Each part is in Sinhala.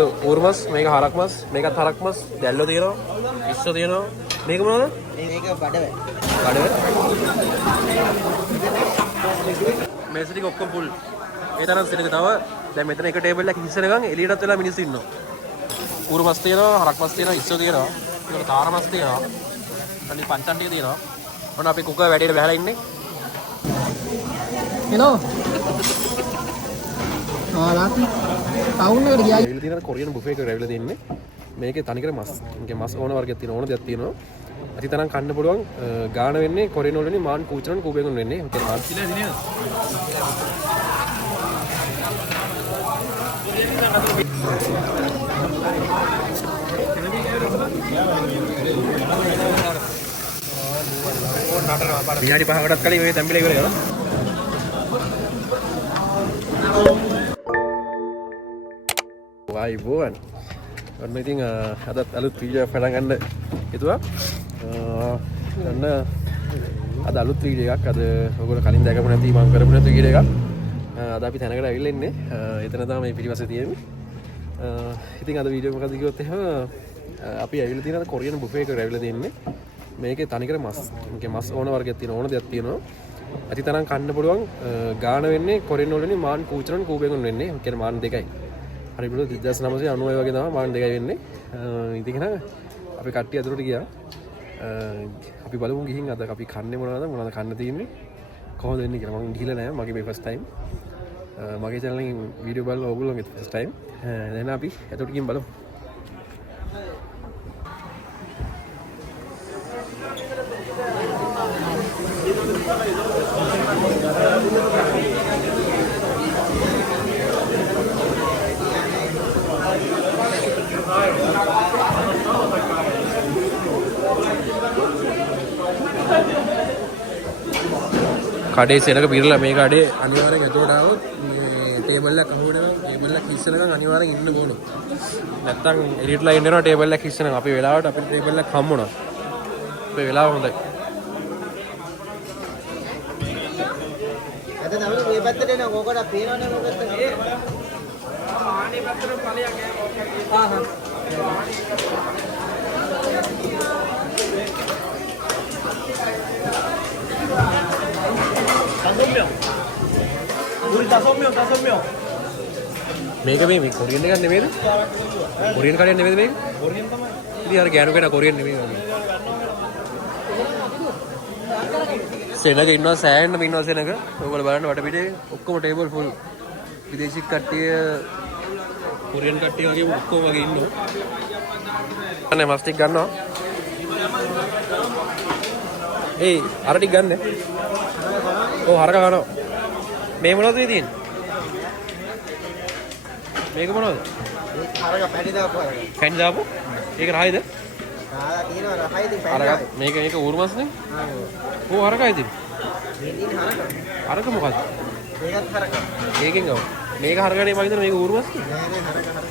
ඌර්මස් මේක හරක් මස් මේකත් හරක් මස් දැල්ලෝ තියෙනවා පිස්සෝ තියෙනවා මේක මොනවද මේක බඩවැල් මේස ටික ඔක්කොම පුල් ඒ තරම් සිටක තව දැන් මෙතන එක ටේබල් එකක් ඉස්සර ගන් එළියටත් වෙලා මිනිස්සු ඉන්නවා ඌර්මස් තියෙනවා හරක් මස් තියෙනවා ඉස්සෝ තියෙනවා ඒක තාර මස් තියෙනවා අනිත් පංචන් ටික තියෙනවා ඔන්න අපි කුකර් වැඩේට බහලා ඉන්නේ හෙලෝ ආලාත් ටවුන් එකට ගියා ඉතින් තියෙන කොරියන් බුෆේ එකකට ඇවිල්ලා තින්නේ මේකේ තනිකර මස් මේකේ මස් ඕන වර්ගයක් තියෙනවා ඕන දෙයක් තියෙනවා අතිතරම් කන්න පුළුවන් ගාන වෙන්නේ කොරියන් වලනේ මාන් කූචරන් කූබෙන් වෙන්නේ උතන මාස් ඉලා දිනේ විනාඩි 5කටත් කලින් මේ තැම්බිලා ඉවර කරලා වයි බෝන් ඔන්න ඉතින් අදත් අලුත් වීඩියෝ එකක් පටන් ගන්න හිතුවා අන්න අද අලුත් වීඩියෝ එකක් අද ඔයගොල්ලෝ කලින් දැකපු නැති මම කරපු නැති වීඩියෝ එකක් අද අපි තැනකට ඇවිල්ලා ඉන්නේ එතන තමයි මේ පිටිපස්සේ තියෙන්නේ ඉතින් අද වීඩියෝ මොකද කිව්වොත් එහෙම අපි ඇවිල්ලා තියෙන කොරියන් බුෆේ එකකට ඇවිල්ලා තින්නේ මේකේ තනිකර මස් මේකේ මස් ඕන වර්ගයක් තියෙනවා ඕන දෙයක් තියෙනවා අතිතරම් කන්න පුළුවන් ගාන වෙන්නේ කොරියන් වලනේ මාන් කූචරන් කූබෙන් වෙන්නේ ඒ කියන්නේ මාන් දෙකයි හරි බල 1990 වගේ තමයි මාන් දෙකයි වෙන්නේ ඉතින් එහෙනම් අපි කට්ටිය අතරට ගියා අපි බලමු ගිහින් අද අපි කන්නේ මොනවද කන්න තියෙන්නේ කොහොමද වෙන්නේ කියලා මම ගිහලා නැහැ මගේ මේ ෆස්ට් ටයිම් මගේ channel එකෙන් වීඩියෝ බලලා ඕගොල්ලෝගේ ෆස්ට් ටයිම් දැන් අපි අතරට ගිහින් බලමු කඩේ සෙනක පිරලා මේ කඩේ අනිවාර්යෙන් ඇතුළට ආවොත් මේ ටේබල් එක අහුවෙනවා ටේබල් එක ඉස්සෙනකන් අනිවාර්යෙන් ඉන්න ඕන නැත්තම් එළියටලා එන්න වෙනවා ටේබල් එක ඉස්සෙනකන් අපි වෙලාවට අපිට ටේබල් එක හම්බුණා අපේ වෙලාව හොඳයි අද නම් මේ පැත්තට එන ඕකට පේනවනේ මොකද ඒ ආනේ පැත්තට ඵලයක් ආහා මේක මේ කොරියන් එකක් නෙමෙයිද? කොරියන් කඩයක් නෙමෙයිද මේක? කොරියන් තමයි. ඉතින් අර ගෑනු කෙනා කොරියන් නෙමෙයි වගේ. සෙනග ඉන්නවා සෑහෙන්න ඉන්නවා සෙනග. ඔයගොල්ලෝ බලන්න වටපිටේ ඔක්කොම ටේබල් ෆුල්. විදේශික කට්ටිය කොරියන් කට්ටිය වගේ ඔක්කොම වගේ ඉන්නවා. අනේ මස් ටික ගන්නවා. ඒ අර ටික ගන්න. ඔව් හරක ගන්නවා. මේ මොනවද මේ තියෙන්නේ? මේක මොනවද? හරක පැණි දාපු හරක. පැණි දාපු? ඒක රහයිද? ආලා තියෙනවා රහයි ඉතින් පැණි. හරක මේක ඌර්මස්නේ? ඔව් හරකයි තියෙන්නේ. මේ තියෙන හරක. හරක මොකද්ද? මේකත් හරක. මේකෙන් ගමු. මේක හරකනේ මම හිතන්නේ මේක ඌර්මස්නේ. නෑ නෑ හරක හරක.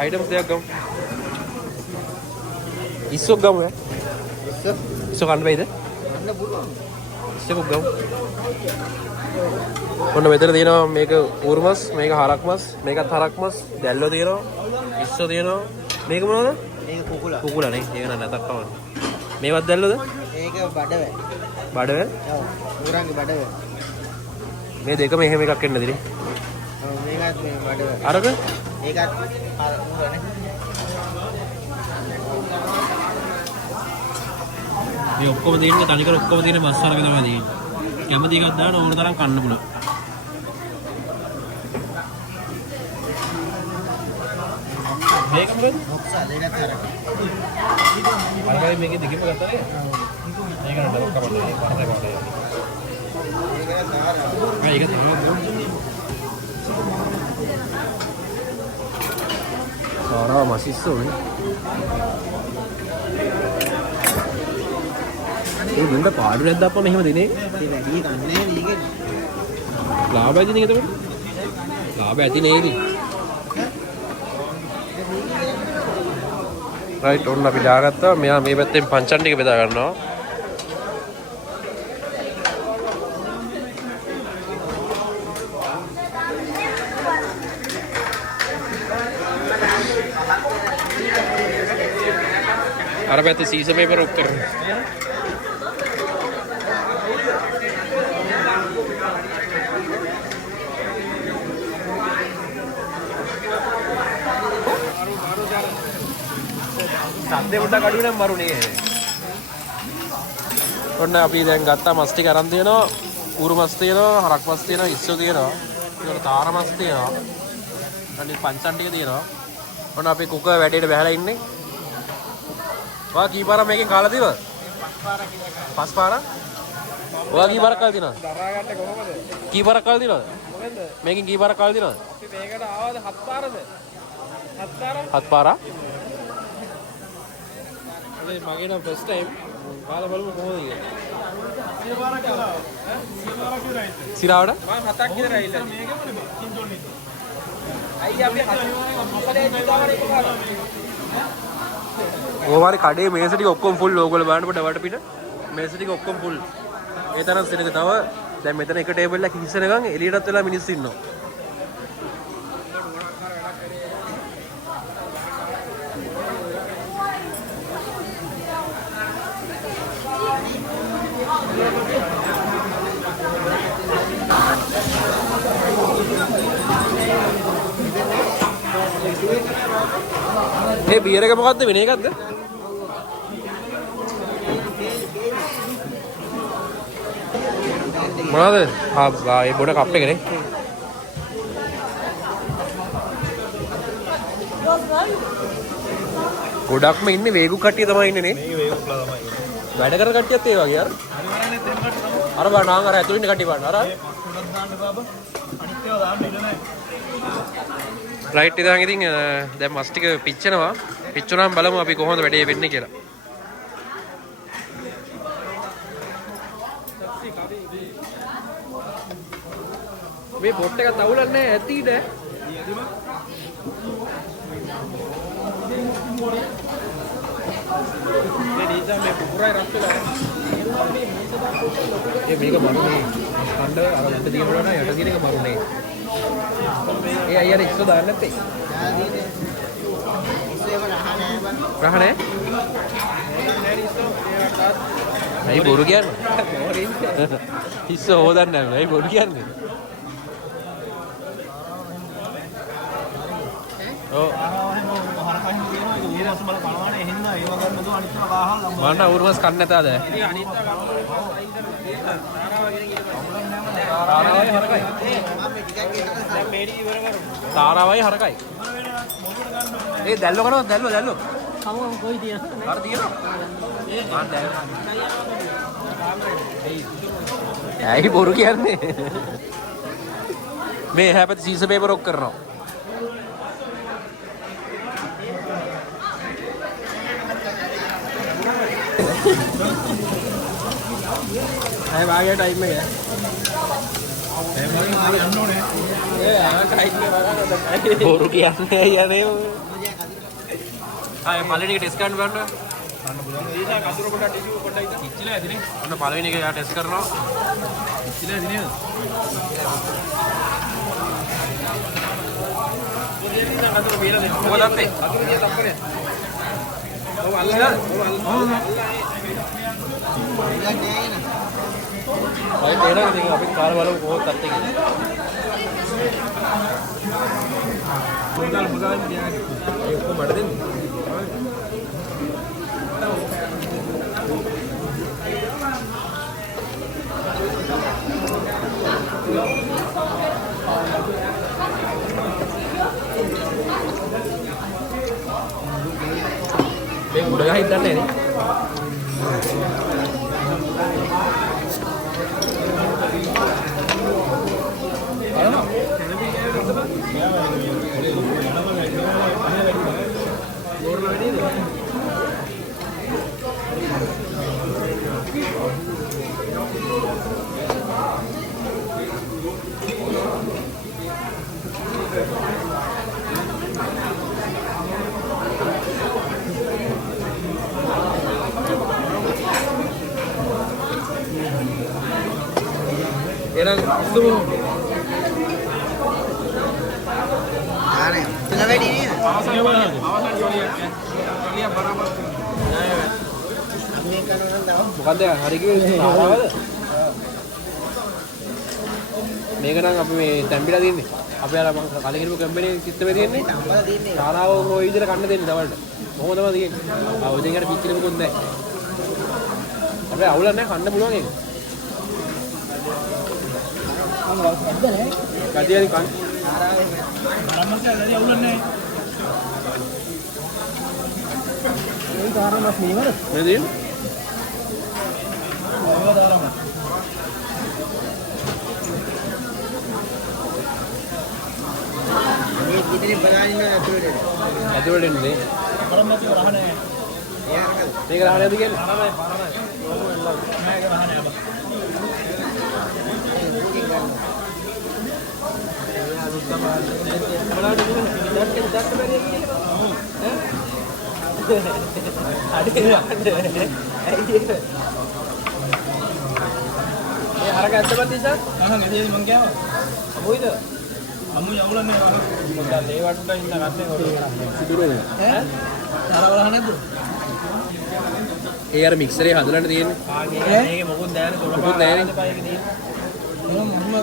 අයිටම්ස් දෙකක් ගමු. ඉස්සොක් ගමු ඈ. ඉස්සොක් කන්න බෑද? අන්න පුළුවන්. ඉස්සොක් ගමු. ඔන්න මෙතන තියෙනවා මේක ඌර්මස් මේක හරක් මස් මේකත් හරක් මස් දැල්ලෝ තියෙනවා ඉස්සෝ තියෙනවා මේක මොනවද මේක කුකුලා නේ ඒක නෑ නැතක් කවන්න මේවත් දැල්ලෝද මේක බඩවැල් බඩවැල් ඔව් ඌරන්ගේ බඩවැල් මේ දෙකම එහෙම එකක් එන්නද ඉතින් ඔව් මේකත් මේ බඩවැල් අරක ඒකත් අර ඌරනේ මේ ඔක්කොම තියෙන්නේ තනිකර ඔක්කොම තියෙන මස් අරක තමයි තියෙන්නේ කැමති එකක් දාන්න ඕන තරම් කන්න පුළුවන්. මේක මොකද? මොක්සල් ඒකත් හරක. අරකයි මේකේ දෙකම ගත්තා නේද? මේක නේද ලොක්ක බලන්න. ඒක තමයි. ඒක තමයි බෝඩ්. සාරා මසිස්සෝනේ. ඒ වෙන්න පාඩු නැද්ද අප්පා මෙහෙම දිනේ? ඒ වැඩි කන්නේ නේද? ලාභ ඇති නේද එතකොට? ලාභ ඇති නේද? රයිට් ඔන්න අපි දාගත්තා. මෙයා මේ පැත්තෙන් පංචන් ටික බෙදා ගන්නවා. අර පැත්තේ සීස පේපර් ඔක් කරනවා. සද්දේ උඩ කඩුව නම් මරුනේ. ඔන්න අපි දැන් ගත්තා මස් ටික අරන් දෙනවා. ඌරු මස් තියෙනවා, හරක් මස් තියෙනවා, ඉස්සෝ තියෙනවා. ඊට තාර මස් තියෙනවා. අනිත් පංචන් ටික තියෙනවා. ඔන්න අපි කුක වැඩේට බහලා ඉන්නේ. ඔයා කී පාරක් මේකෙන් කාලා තියෙනවද? පස් පාරක්. ඔයා කී පාරක් කාලා තියෙනවද? දරා ගන්න කොහොමද? කී පාරක් කාලා තියෙනවද? මොකෙන්ද? මේකෙන් කී පාරක් කාලා තියෙනවද? අපි මේකට ආවද 7 පාරද? 7 පාරක්. 7 පාරක්. අනේ මගේ නම් ෆස්ට් ටයිම් කාලා බලමු කොහොමද කියලා. 100 පාරක් කියලා. ඈ 100 පාරක් කියලා ඉන්නේ. සිරාවට? මම 7ක් විතර ඇවිල්ලා. මේකෙන්නේ කින්තෝන්නේ. අයියා අපි 7 මොකද ඉඳවරේ කොහොමද? ඕවාරි කඩේ මේස ටික ඔක්කොම ෆුල්. ඕගොල්ලෝ බලන්න පොඩ වටපිට මේස ටික ඔක්කොම ෆුල්. ඒ තරම් සෙනග තව දැන් මෙතන එක ටේබල් එකක් හිස්සනකම් එළියටත් වෙලා මිනිස්සු ඉන්නවා. ඒ බියර් එක මොකද්ද වෙන එකක්ද? මොනවද? ඒ බොඩ කප් එකනේ. ගොඩක්ම ඉන්නේ වේගු කට්ටිය තමයි ඉන්නේ නේ. මේක වේගුක්ලා තමයි ඉන්නේ. වැඩ කරන කට්ටියත් ඒ වගේ අර. අර බලන්න අර ඇතුළේ ඉන්න කට්ටිය බලන්න. අර ගොඩක් දාන්න බබ. අනිත් ඒවා දාන්න ඉඩ නැහැ. රයිට් ඉතින් ඉතින් දැන් මස් ටික පිච්චෙනවා. පිච්චුනනම් බලමු අපි කොහොමද වැඩේ වෙන්නේ කියලා. මේ බොට් එක තවුලන්නේ නැහැ ඇතිද? මේ දීසා මේ පුරායි රත් වෙලා. මේක මරුනේ. කණ්ඩ අර උඩ තියෙන වල යට තියෙන එක මරුනේ. ඒ අයියාට ඉස්සෝ දාන්න නැත්තේ. රහනේ? ඇයි බොරු කියන්නේ? ඉස්සෝ හොදන්නේ නැහැ. ඇයි බොරු කියන්නේ? ඔව්. මන්න උරුමස් කන්න නැතාද? තාරාවයි හරකයි. ඒ දැල්ලෝ කරනවා දැල්ලෝ. කවුම කොයි තියනවා? අර තියනවා. මන් දැල්ල. ඇයි බොරු කියන්නේ? මේ හැපත් සීස පේපර් ඔක් කරනවා. අය වාගේ ටයිම් එක. යන්න ඕනේ. බොරු කියන්නේ යන්නේ. ආ පළවෙනි එක ටෙස්ට් කරන්න බලන්න. ගන්න පුළුවන්. දීලා කඳුර පොඩක් ටිෂු පොඩක් ඉතින් කිච්චිලා ඇදිනේ. ඔන්න පළවෙනි එක යා ටෙස්ට් කරනවා. කිච්චිලා ඇදිනේ. කඳුර බීලා දෙන්න. මොකද අපේ? කඳුර දිහා තප්පනේ. ඔව් අල්ලලා. ඔය තේරෙන්නේ ඉතින් අපි කාල බලමු කොහොමද තත්ත්වය කියලා. මුදල් කියන්නේ ඒ ඔක්කොම මට දෙන්න. මේ උඩ ගහ හිටන්නේ නේ. Eran itu Tengah ready ni. Awasan jolian barabar. මොකද්ද හරි කිව්වේ තාරාවද? මේක නම් අපි මේ තැම්බිලා තියන්නේ. අපි අර මම කලින් හිටපු කම්පැනි සිස්ටමේ තියෙන්නේ. තාරාව ඔය විදිහට කන්න දෙන්නේ දවල්ට. කොහොම තමයි තියෙන්නේ. ආ ඔය දෙන් යට පිච්චිලි මොකුත් නැහැ. හැබැයි අවුලක් නැහැ කන්න පුළුවන් ඒක. කඩියරි කන්න. තාරාවේ මම කියලා අවුලක් නැහැ. ඒ තාරාවක් නෙවෙයි. නේද? මේ ඉදිරිය බලන්න ඇතුළට එන්නේ. පරමත් රහනේ. මේක රහනේද කියන්නේ? පරමයි. මේක රහනේ අබ. ඒ හරක ඇත්තවත් නිසා මෙතන මං කියනවා අමුයිද අමුයි අවුලන්නේ මොකද මේ වට්ට ඉන්න ගන්නේ හොරේ සිදුරේ ඈ තරවල නැද්ද ඒ අර මික්සරේ හදලන්න තියෙන්නේ මේකේ මොකුත් දැනන්නේ මොකුත් දැනන්නේ පයික තියෙන්නේ මම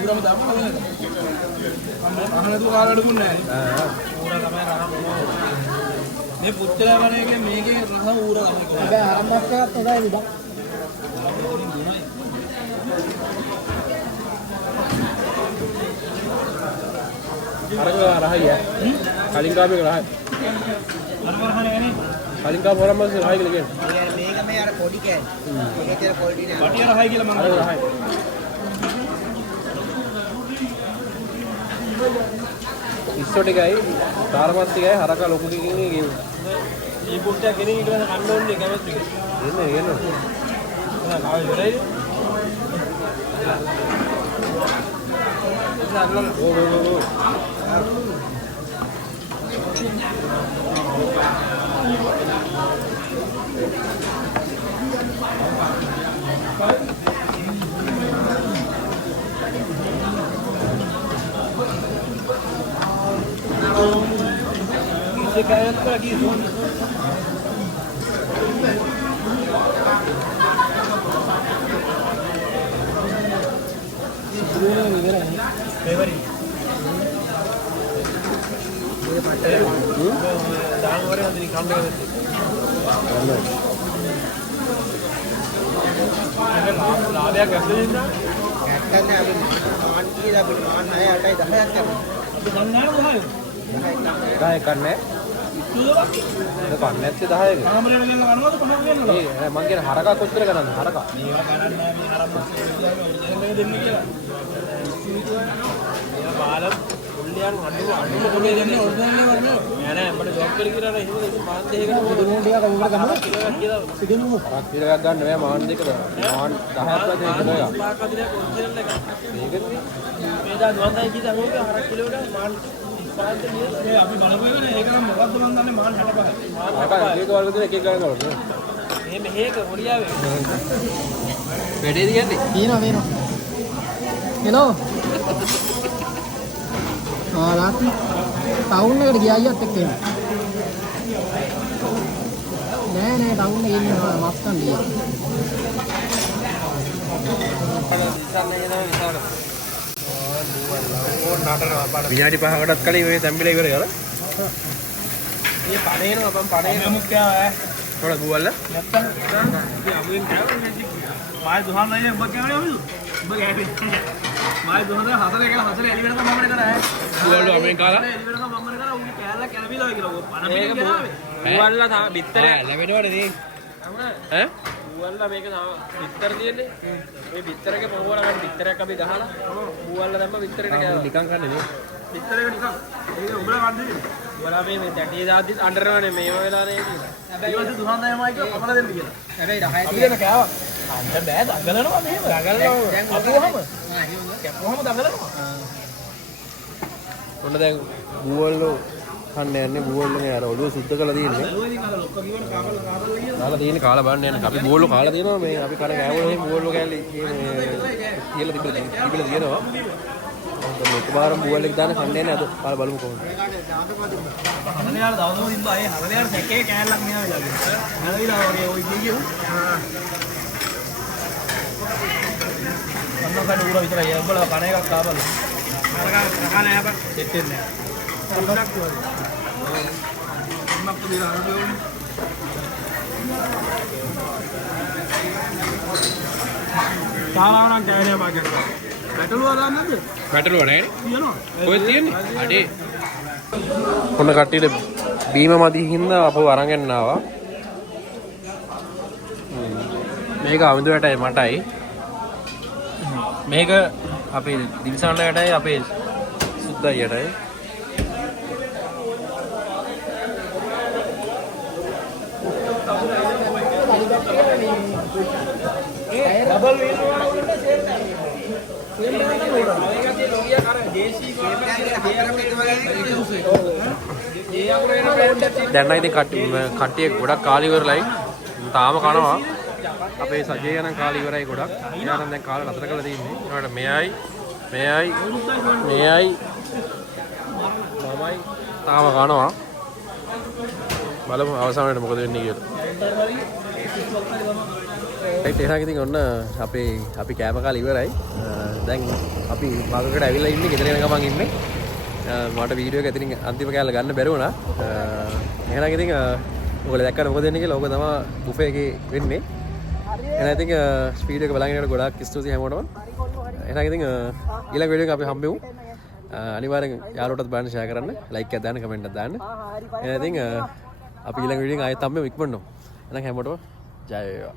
ඌරම දාපු හදන්නේ මම අහනතු කාලෙ දුන්නේ නැහැ ඌර තමයි රහම මේ පුච්චලා වල එකේ මේකේ රහ ඌර තමයි හැබැයි ආරම්භයක් කරත් හොඳයි විදක් අරක රහයි කලින් කාපේක රහයි කලින් කාප වරම රහයි කියලා කියන්නේ මේක මේ අර පොඩි කෑනේ මේකේ තියෙන ක්වොලිටි නෑ වටිය රහයි කියලා මම අර රහයි ඉස්සෝ ටිකයි තාරමත් ටිකයි හරක ලොකු ටිකකින් ගේ මේ පුට්ටිය කෙනෙක් ඊට කන්න ඕනේ කැමති එන්න ආයෙ ඉවරයි Você caiu por aqui, zona. ලාභයක් ඇතුළේ ඉන්න ඇත්තන්නේ අපි මාන් කියලා අපිට මාන් 9 8යි 10ක් කරනවා අපි දන්නේ නැහැ කොහොමද 10 කන්නේ ඒක කන්නේ නැත්තේ 10ක කාමරේට ගිහලා කනවද කොහොමද වෙන්නේ ඒ මං කියන හරකා කොච්චර කරන්නේ හරකා මේවා ගණන් නැහැ මේ හරම්මස් දෙන්නේ කියලා මේවා බාලම් පුල්ලියන් අඬු පොඩේ දෙන්නේ ඔරිජිනල් එක වරනේ නෑ නෑ අපිට ජොබ් කරේ කියලා එහෙම ඉතින් මාන් දෙකකට පුදුමෝ ටිකක් උඹලා ගහනවා කියලා සිටිනු හරක් කියලා එකක් ගන්න බෑ මාන් දෙකද මාන් 10ක් වගේ කිලෝ එකක් පාක් අදිරයක් ඔරිජිනල් එක මේකනේ මේ දා 9යි කීයද හොගේ හරක් කිලෝකට මාන් ඒ අපි බලපුවනේ ඒක නම් මොකද්ද මන් දන්නේ මාන් 65යි මාන් 65යි එක වර්ග දෙන එක එක ගන්න ඕනේ මේ මෙහෙක හොඩියාවේ වැඩේද කියන්නේ කියනවා හෙලෝ ආලාත් ටවුන් එකට ගියා අයියත් එක්ක එන්න නෑ ටවුන් එකේ ඉන්නවා මස්කන් ගියා විනාඩි 5කටත් කලින් මේ තැම්බිලා ඉවරයි අර මේ පණේනවා මම පණේන මුක්කයා ඈ थोड़ा बुवल නැත්තම් අපි අමුෙන් ගාවන්නේ මායි දුහන් නෑ ඔබ කියන්නේ අමුදු ඔබ ගෑවේ මායි දුහන් හතර එක හතර එළි වෙනකම් මම කරා ඈ බුවල් අමුෙන් කාලා එළි වෙනකම් මම කරා උන් කෑල්ල කැලවිලා කියලා ඔබ පණ පිටින් ගෙනාවේ බුවල්ලා තා බිත්තර ලැබෙනවනේ නේ ඈ බුවල්ලා මේක බිත්තර තියෙන්නේ මේ බිත්තරගේ පොවල ගන්න බිත්තරයක් අපි ගහලා බුවල්ලා දැම්ම බිත්තරේට ගෑවා නිකන් කන්නේ නේ බිත්තරේක නිකන් ඒක උඹලා කන්නේ උඹලා මේ දැටිය දාද්දි අඬරනවනේ මේව වෙලා නේ කියලා හැබැයි ඊට දුහන් නෑමයි කියලා කමල දෙන්න කියලා හැබැයි රහයි අපි දෙන්න කෑවා අන්න බෑ දඟලනවා මෙහෙම දඟලනවා අපුවහම කැපුවහම දඟලනවා ඔන්න දැන් බුවල්ලෝ කන්න යන්නේ බුවල්ලෝනේ අර ඔළුව සුද්ධ කරලා තියෙන්නේ කාලා තියෙන්නේ කාලා බලන්න යන්නේ අපි බුවල්ලෝ කාලා තියෙනවා මේ අපි කන කෑවල එහෙම බුවල්ලෝ කෑලි කියලා තිබිලා තියෙනවා මේක බාරම් බුවල් එක දාන්න කන්නේ නැහැ අද. කාලා බලමු කොහොමද. හරලයාර දවසම තිබ්බා. ඒ හරලයාර දෙකේ කෑල්ලක් මෙහා වෙලා. හැලවිලා වගේ ওই ගියු. අන්න කඩ උර විතරයි. උඹලා කණ එකක් ආපල. අරක කන යපක් සෙට් වෙන්නේ නැහැ. පොඩ්ඩක් වගේ. මම පුදිලා අරගෙන තාලාවනම් කෑනේ මාකට්. බැටළුවා දාන්න නැද්ද? වැටලුවා නෑනේ. තියනවා. කොහෙද තියෙන්නේ? අඩේ. ඔන්න කට්ටියට බීම මදි හින්දා අපව අරන් යන්න ආවා. මේක අවිඳු වැටයි මටයි. මේක අපේ දිවිසන්න වැටයි අපේ සුද්දයියටයි. ඩබල් වීල් වලට සේල් නැහැ. සේල් නැහැ නේද? මේක තියෙන ලොරියා කර ජේසී ගෝල්ඩ් දැන් නම් ඉතින් කට්ටිය ගොඩක් කාලි ඉවරලයි. තාම කනවා. අපේ සජේ යන කාලි ඉවරයි ගොඩක්. එයා නම් දැන් කාලේ නතර කරලා තියෙන්නේ. ඒකට මෙයයි මමයි තාම කනවා. බලමු අවසානයේ මොකද වෙන්නේ කියලා. එහෙනම් ඉතින් ඔන්න අපි කෑම කාලේ ඉවරයි. දැන් අපි මාර්කට් ඇවිල්ලා ඉන්නේ ගෙදර යන ගමන් ඉන්නේ. මට වීඩියෝ එක ඇතින් අන්තිම කෑල්ල ගන්න බැරි වුණා. එහෙනම් ඉතින් ඔයගොල්ලෝ දැක්කම මොකද වෙන්නේ කියලා. ඕක තමයි බුෆේ එකේ වෙන්නේ. එහෙනම් ඉතින් ස්පීඩ් එක බලන් ඉන්නකොට ගොඩාක් ස්තුතියි හැමෝටම. එහෙනම් ඉතින් ඊළඟ වීඩියෝ එක අපි හම්බෙමු. අනිවාර්යෙන් යාළුවටත් බලන්න ෂෙයා කරන්න, ලයික් එකක් දාන්න, කමෙන්ට් එකක් දාන්න. එහෙනම් ඉතින් අපි ඊළඟ වීඩියෝ එකෙන් ආයෙත් හම්බෙමු ඉක්මනට. එහෙනම් හැමෝටම ජය වේවා.